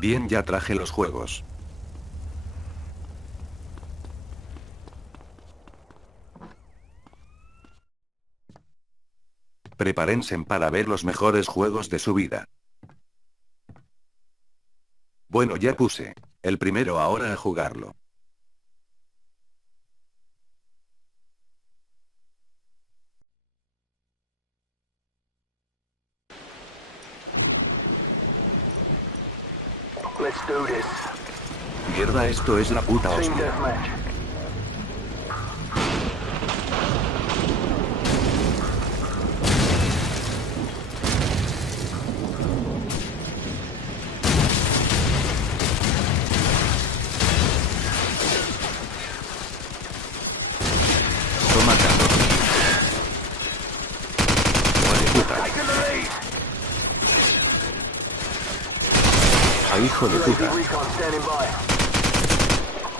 Bien, ya traje los juegos. Prepárense para ver los mejores juegos de su vida. Bueno, ya puse. El primero ahora a jugarlo. Let's do this. Mierda, esto es la puta Team hostia. deathmatch. Toma, cabrón. Vale, puta. Taking the lead. A hijo de UAV puta. recon standing by.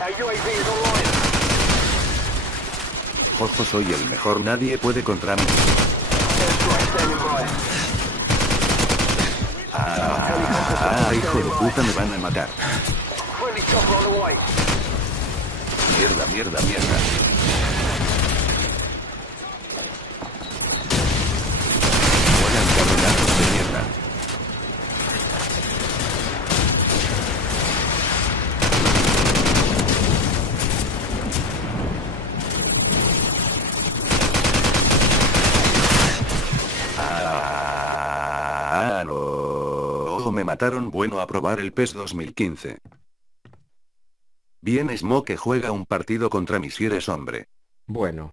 Our UAV is online. Jojo, soy el mejor, nadie puede contra mí. Airstrike standing by. Hijo de puta, me van a matar. Friendly chopper on the way. Mierda, mierda, mierda. Vuelan cabronazos de mierda. No. Me mataron. Bueno, a probar el PES 2015. Bien, Smoke juega un partido contra mí si eres hombre. Bueno.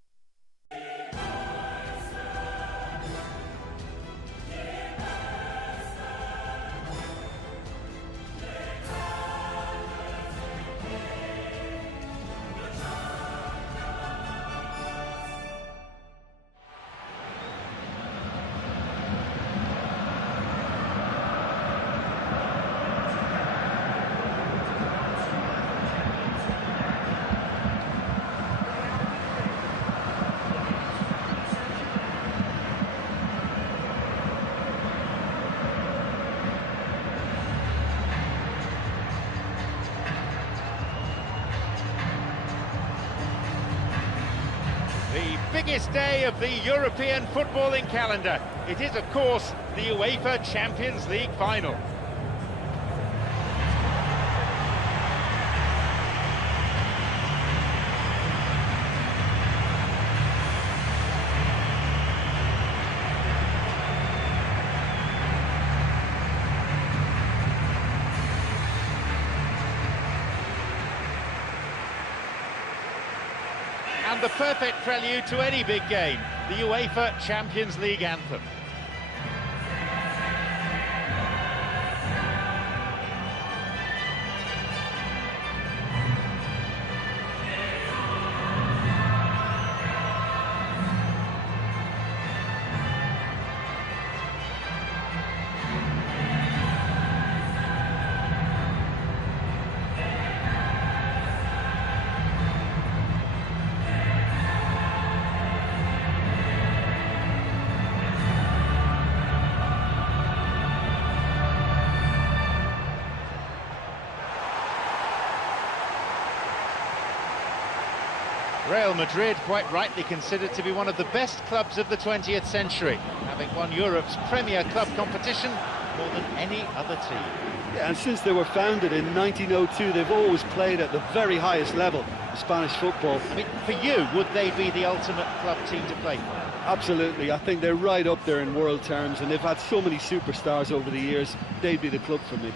The biggest day of the European footballing calendar. It is, of course, the UEFA Champions League final. And the perfect prelude to any big game, the UEFA Champions League anthem. Real Madrid, quite rightly considered to be one of the best clubs of the 20th century, having won Europe's premier club competition more than any other team. Yeah, and since they were founded in 1902, they've always played at the very highest level of Spanish football. I mean, for you, would they be the ultimate club team to play for? Absolutely, I think they're right up there in world terms, and they've had so many superstars over the years. They'd be the club for me.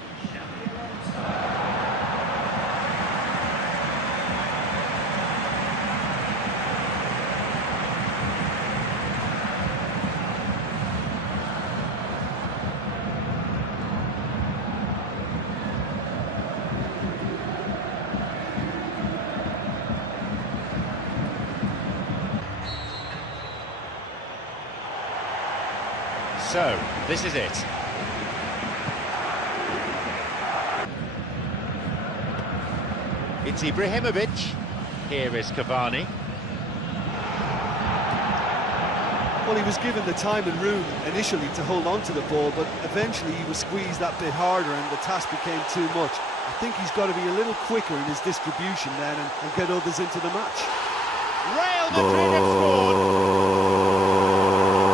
So, this is it. It's Ibrahimovic. Here is Cavani. Well, he was given the time and room initially to hold on to the ball, but eventually he was squeezed that bit harder and the task became too much. I think he's got to be a little quicker in his distribution then and get others into the match. Real Madrid have scored.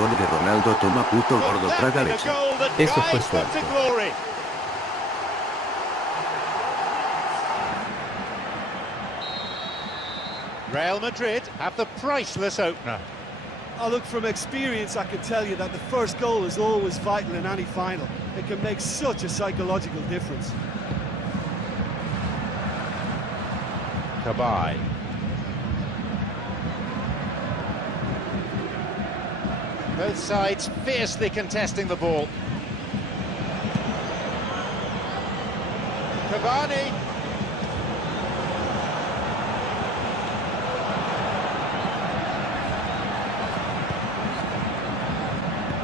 Gol de Ronaldo, toma puto gordo, That traga is a leche. goal that Eso fue guides them to suerte. glory. Real Madrid have the priceless opener. Oh, look, from experience I can tell you that the first goal is always vital in any final. It can make such a psychological difference. Kabay. Both sides fiercely contesting the ball. Cavani.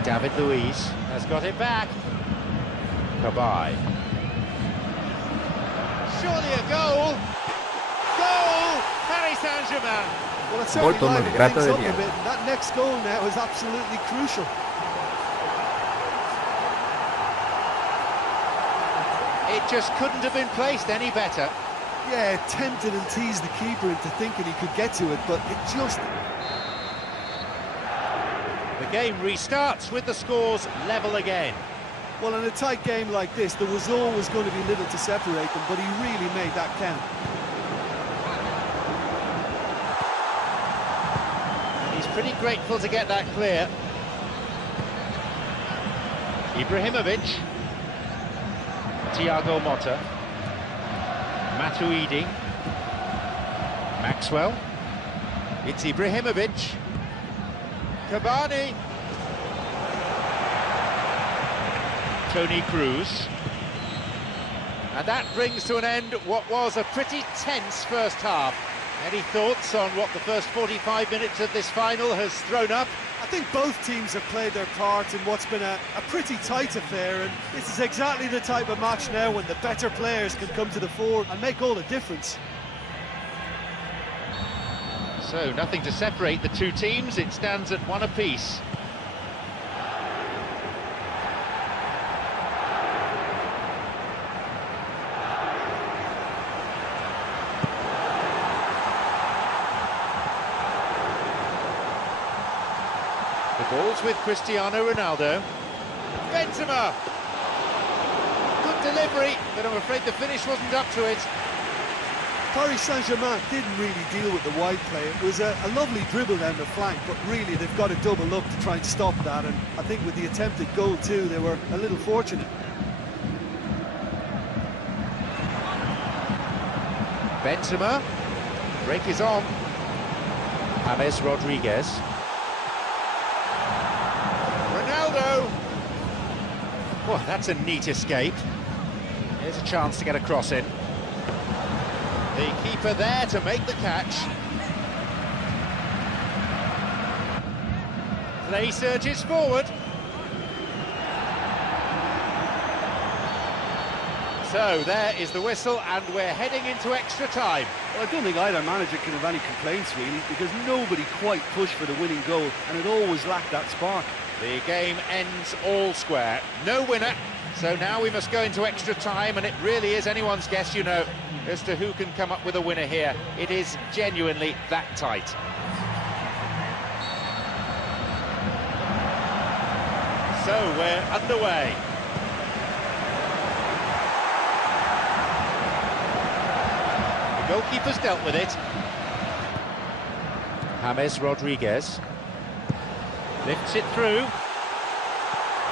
David Luiz has got it back. Kabay. Surely a goal. Goal! Paris Saint-Germain. Well, it's certainly Molto livened grato things di up a niente. bit, and that next goal now is absolutely crucial. It just couldn't have been placed any better. Yeah, it tempted and teased the keeper into thinking he could get to it, but it just... The game restarts with the scores level again. Well, in a tight game like this, there was always going to be little to separate them, but he really made that count. He's pretty grateful to get that clear. Ibrahimovic. Thiago Motta. Matuidi. Maxwell. It's Ibrahimovic. Cavani. Toni Kroos. And that brings to an end what was a pretty tense first half. Any thoughts on what the first 45 minutes of this final has thrown up? I think both teams have played their part in what's been a pretty tight affair, and this is exactly the type of match now when the better players can come to the fore and make all the difference. So nothing to separate the two teams, it stands at one apiece. The ball's with Cristiano Ronaldo. Benzema! Good delivery, but I'm afraid the finish wasn't up to it. Paris Saint-Germain didn't really deal with the wide play. It was a lovely dribble down the flank, but really they've got to double up to try and stop that, and I think with the attempted goal too, they were a little fortunate. Benzema, break is on. James Rodriguez. Ronaldo! Oh, that's a neat escape. Here's a chance to get a cross in. The keeper there to make the catch. Play surges forward. So there is the whistle, and we're heading into extra time. Well, I don't think either manager can have any complaints really, because nobody quite pushed for the winning goal, and it always lacked that spark. The game ends all square. No winner. So now we must go into extra time, and it really is anyone's guess, you know, as to who can come up with a winner here. It is genuinely that tight. So we're underway. The goalkeeper's dealt with it. James Rodriguez lifts it through.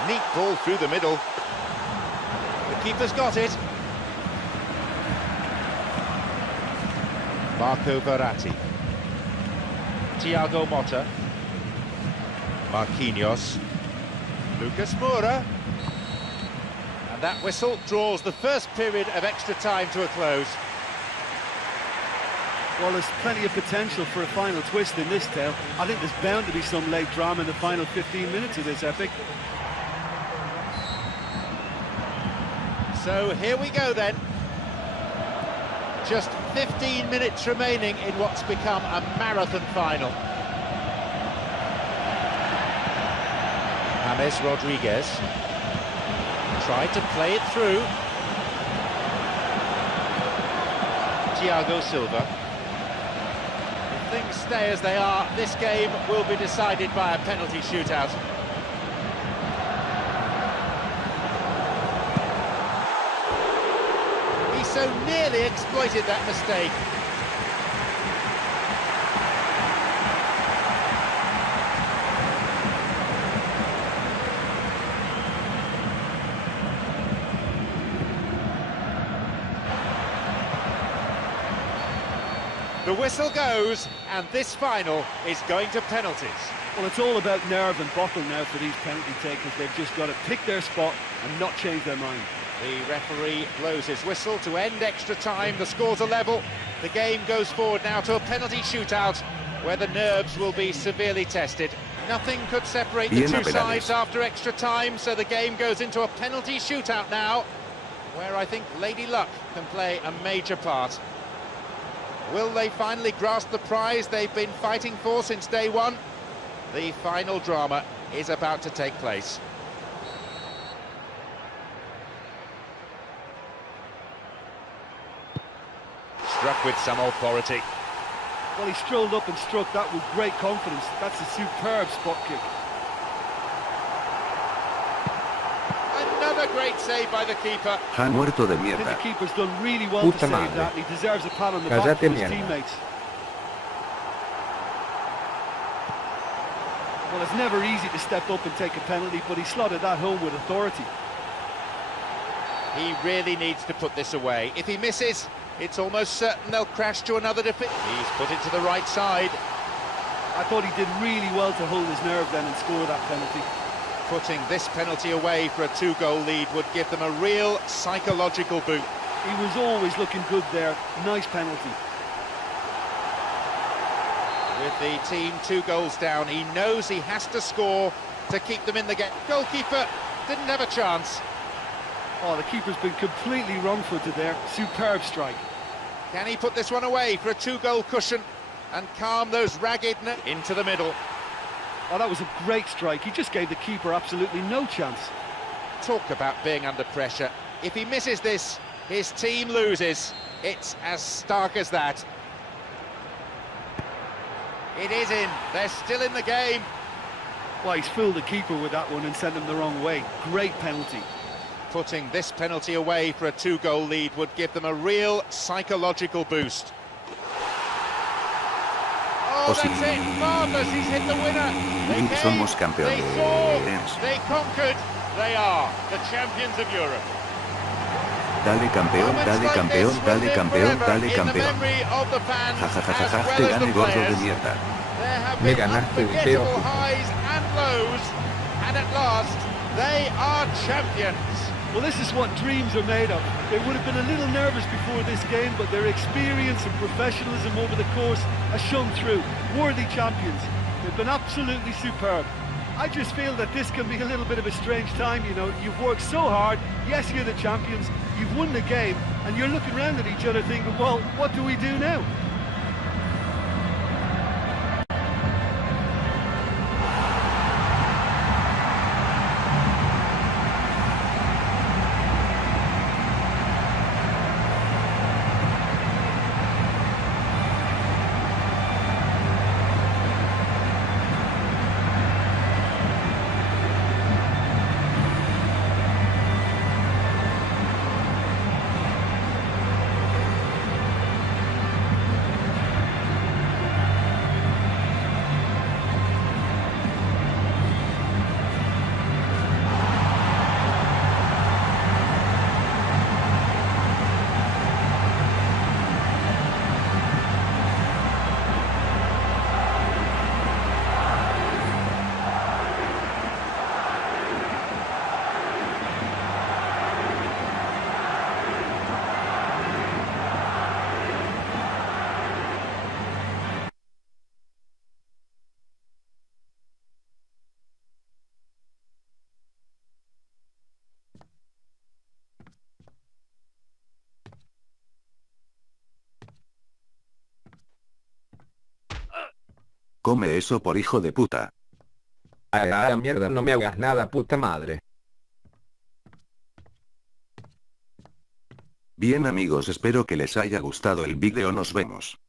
Neat ball through the middle. The keeper's got it. Marco Verratti. Thiago Motta. Marquinhos. Lucas Moura. And that whistle draws the first period of extra time to a close. Well, there's plenty of potential for a final twist in this tale. I think there's bound to be some late drama in the final 15 minutes of this epic. So here we go then. Just 15 minutes remaining in what's become a marathon final. James Rodriguez tried to play it through. Thiago Silva. If things stay as they are, this game will be decided by a penalty shootout. He so nearly exploited that mistake. The whistle goes, and this final is going to penalties. Well, it's all about nerve and bottle now for these penalty takers. They've just got to pick their spot and not change their mind. The referee blows his whistle to end extra time. The scores are level. The game goes forward now to a penalty shootout where the nerves will be severely tested. Nothing could separate the two sides after extra time, so the game goes into a penalty shootout now, where I think Lady Luck can play a major part. Will they finally grasp the prize they've been fighting for since day one? The final drama is about to take place. Struck with some authority. Well, he strolled up and struck that with great confidence. That's a superb spot kick. Another great save by the keeper. Ha muerto de I think the mierda. keeper's done really well Puta to save madre. that, and he deserves a pat on the back Cállate, from his mierda. teammates. Well, it's never easy to step up and take a penalty, but he slotted that home with authority. He really needs to put this away. If he misses, it's almost certain they'll crash to another defeat. He's put it to the right side. I thought he did really well to hold his nerve then and score that penalty. Putting this penalty away for a two-goal lead would give them a real psychological boot. He was always looking good there. Nice penalty. With the team 2 goals down, he knows he has to score to keep them in the game. Goalkeeper didn't have a chance. Oh, the keeper's been completely wrong-footed there. Superb strike. Can he put this one away for a 2-goal cushion and calm those ragged into the middle? Oh, that was a great strike. He just gave the keeper absolutely no chance. Talk about being under pressure. If he misses this, his team loses. It's as stark as that. It is in. They're still in the game. Well, he's fooled the keeper with that one and sent him the wrong way. Great penalty. Putting this penalty away for a 2-goal lead would give them a real psychological boost. Oh, that's it, marvellous, he's hit the winner. They came, Somos they campeones. saw, they conquered, they are the champions of Europe. Dale campeón, Moments dale like campeón, this dale will live campeón, forever dale in the campeón. memory of the fans Ja ja ja ja as ja, well te as the gane gordo de players. mierda. There have Me been ganaste, Vitero. unforgettable highs and lows, and at last, they are champions. Well, this is what dreams are made of. They would have been a little nervous before this game, but their experience and professionalism over the course has shown through. Worthy champions. They've been absolutely superb. I just feel that this can be a little bit of a strange time, you know. You've worked so hard, yes, you're the champions, you've won the game, and you're looking around at each other thinking, well, what do we do now? Come eso por hijo de puta. A la mierda, no me hagas nada, puta madre. Bien amigos, espero que les haya gustado el vídeo, nos vemos.